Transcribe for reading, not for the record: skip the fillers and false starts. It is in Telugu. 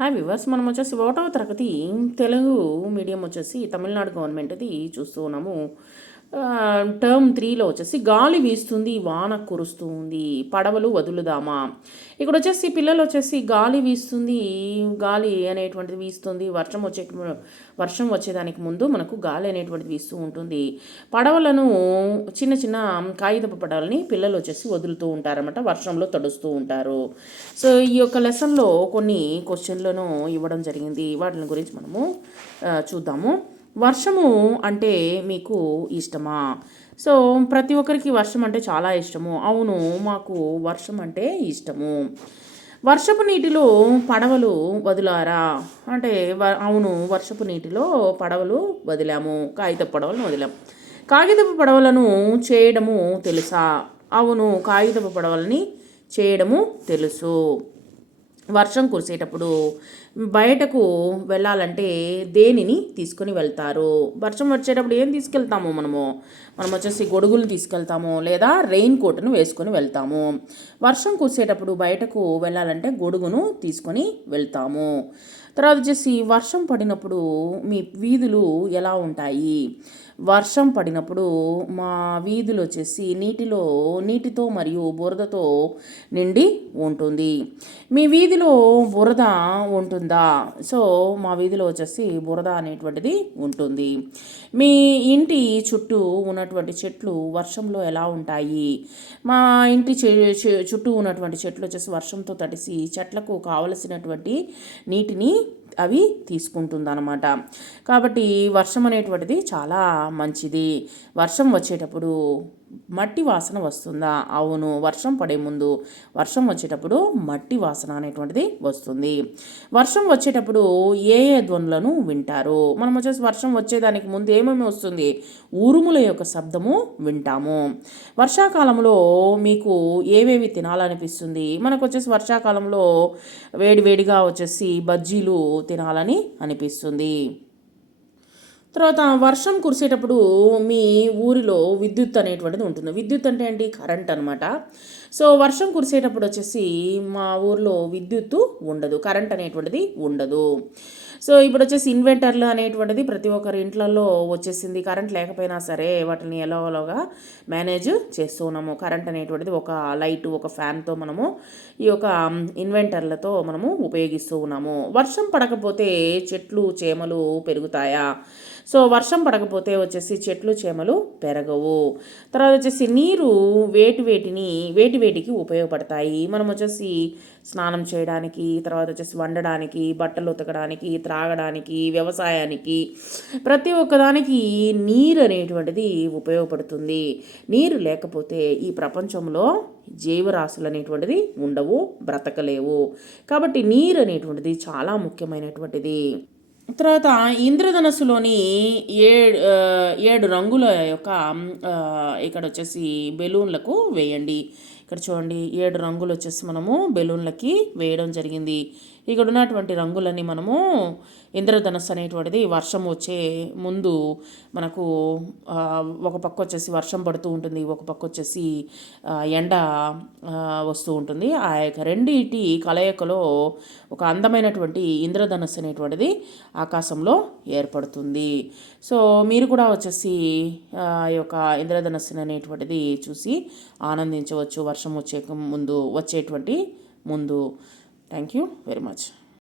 హాయ్ వివర్స్, మనం వచ్చేసి 1వ తరగతి తెలుగు మీడియం వచ్చేసి తమిళనాడు గవర్నమెంట్ది చూస్తూ ఉన్నాము. టర్మ్ 3లో వచ్చేసి గాలి వీస్తుంది, వాన కురుస్తుంది, పడవలు వదులుదామా. ఇక్కడ వచ్చేసి పిల్లలు వచ్చేసి గాలి వీస్తుంది, గాలి అనేటువంటిది వీస్తుంది, వర్షం వచ్చేదానికి ముందు మనకు గాలి అనేటువంటిది వీస్తూ ఉంటుంది. పడవలను చిన్న చిన్న కాగితపు పడవలని పిల్లలు వచ్చేసి వదులుతూ ఉంటారన్నమాట, వర్షంలో తడుస్తూ ఉంటారు. సో ఈ యొక్క లెసన్లో కొన్ని క్వశ్చన్లను ఇవ్వడం జరిగింది, వాటి గురించి మనము చూద్దాము. వర్షము అంటే మీకు ఇష్టమా? సో ప్రతి ఒక్కరికి వర్షం అంటే చాలా ఇష్టము. అవును, మాకు వర్షం అంటే ఇష్టము. వర్షపు నీటిలో పడవలు వదిలారా అంటే అవును, వర్షపు నీటిలో పడవలు వదిలాము, కాగితపు పడవలను వదిలాము. కాగితపు పడవలను చేయడము తెలుసా? అవును, కాగితపు పడవలని చేయడము తెలుసు. వర్షం కురిసేటప్పుడు బయటకు వెళ్ళాలంటే దేనిని తీసుకొని వెళ్తారు? వర్షం వచ్చేటప్పుడు ఏం తీసుకెళ్తాము? మనం వచ్చేసి గొడుగులు తీసుకెళ్తాము, లేదా రెయిన్ కోట్ను వేసుకొని వెళ్తాము. వర్షం కురిసేటప్పుడు బయటకు వెళ్ళాలంటే గొడుగును తీసుకొని వెళ్తాము. తర్వాత వచ్చేసి వర్షం పడినప్పుడు మీ వీధులు ఎలా ఉంటాయి? వర్షం పడినప్పుడు మా వీధులు వచ్చేసి నీటితో మరియు బురదతో నిండి ఉంటుంది. మీ వీధిలో బురద ఉంటుందా? సో మా వీధిలో వచ్చేసి బురద అనేటువంటిది ఉంటుంది. మీ ఇంటి చుట్టూ ఉన్నటువంటి చెట్లు వర్షంలో ఎలా ఉంటాయి? మా ఇంటి చుట్టూ ఉన్నటువంటి చెట్లు వచ్చేసి వర్షంతో తడిసి చెట్లకు కావలసినటువంటి నీటిని అవి తీసుకుంటుందన్నమాట. కాబట్టి వర్షం అనేటువంటిది చాలా మంచిది. వర్షం వచ్చేటప్పుడు మట్టి వాసన వస్తుందా? అవును, వర్షం పడే ముందు వర్షం వచ్చేటప్పుడు మట్టి వాసన అనేటువంటిది వస్తుంది. వర్షం వచ్చేటప్పుడు ఏ ధ్వనులను వింటారు? మనం వచ్చేసి వర్షం వచ్చేదానికి ముందు ఏమేమి వస్తుంది? ఉరుముల యొక్క శబ్దము వింటాము. వర్షాకాలంలో మీకు ఏవేవి తినాలనిపిస్తుంది? మనకు వచ్చేసి వర్షాకాలంలో వేడివేడిగా వచ్చేసి బజ్జీలు తినాలని అనిపిస్తుంది. తర్వాత వర్షం కురిసేటప్పుడు మీ ఊరిలో విద్యుత్ అనేటువంటిది ఉంటుంది. విద్యుత్ అంటే ఏంటి? కరెంట్ అనమాట. సో వర్షం కురిసేటప్పుడు వచ్చేసి మా ఊర్లో విద్యుత్తు ఉండదు, కరెంట్ అనేటువంటిది ఉండదు. సో ఇప్పుడు వచ్చేసి ఇన్వర్టర్లు అనేటువంటిది ప్రతి ఒక్కరి ఇంట్లలో వచ్చేసింది. కరెంట్ లేకపోయినా సరే వాటిని ఎలాగోలాగా మేనేజ్ చేస్తూ ఉన్నాము. కరెంట్ అనేటువంటిది ఒక లైట్, ఒక ఫ్యాన్తో మనము ఈ యొక్క ఇన్వర్టర్లతో మనము ఉపయోగిస్తూ ఉన్నాము. వర్షం పడకపోతే చెట్లు చేమలు పెరుగుతాయా? సో వర్షం పడకపోతే వచ్చేసి చెట్లు చేమలు పెరగవు. తర్వాత వచ్చేసి నీరు వేటికి ఉపయోగపడతాయి? మనం వచ్చేసి స్నానం చేయడానికి, తర్వాత వచ్చేసి వండడానికి, బట్టలు ఉతకడానికి, త్రాగడానికి, వ్యవసాయానికి, ప్రతి ఒక్కదానికి నీరు అనేటువంటిది ఉపయోగపడుతుంది. నీరు లేకపోతే ఈ ప్రపంచంలో జీవరాశులు అనేటువంటిది ఉండవు, బ్రతకలేవు. కాబట్టి నీరు అనేటువంటిది చాలా ముఖ్యమైనటువంటిది. తర్వాత ఇంద్రధనస్సులోని 7 రంగుల యొక్క ఇక్కడ వచ్చేసి బెలూన్లకు వేయండి. ఇక్కడ చూడండి, 7 రంగులు వచ్చేసి మనము బెలూన్లకి వేయడం జరిగింది. ఇక్కడ ఉన్నటువంటి రంగులని మనము ఇంద్రధనస్సు అనేటువంటిది వర్షం వచ్చే ముందు మనకు ఒక పక్క వచ్చేసి వర్షం పడుతూ ఉంటుంది, ఒక పక్క వచ్చేసి ఎండ వస్తూ ఉంటుంది. ఆ యొక్క రెండింటి కలయికలో ఒక అందమైనటువంటి ఇంద్రధనస్సు అనేటువంటిది ఆకాశంలో ఏర్పడుతుంది. సో మీరు కూడా వచ్చేసి ఈ యొక్క ఇంద్రధనస్సు అనేటువంటిది చూసి ఆనందించవచ్చు వర్షం వచ్చేటువంటి ముందు. Thank you very much.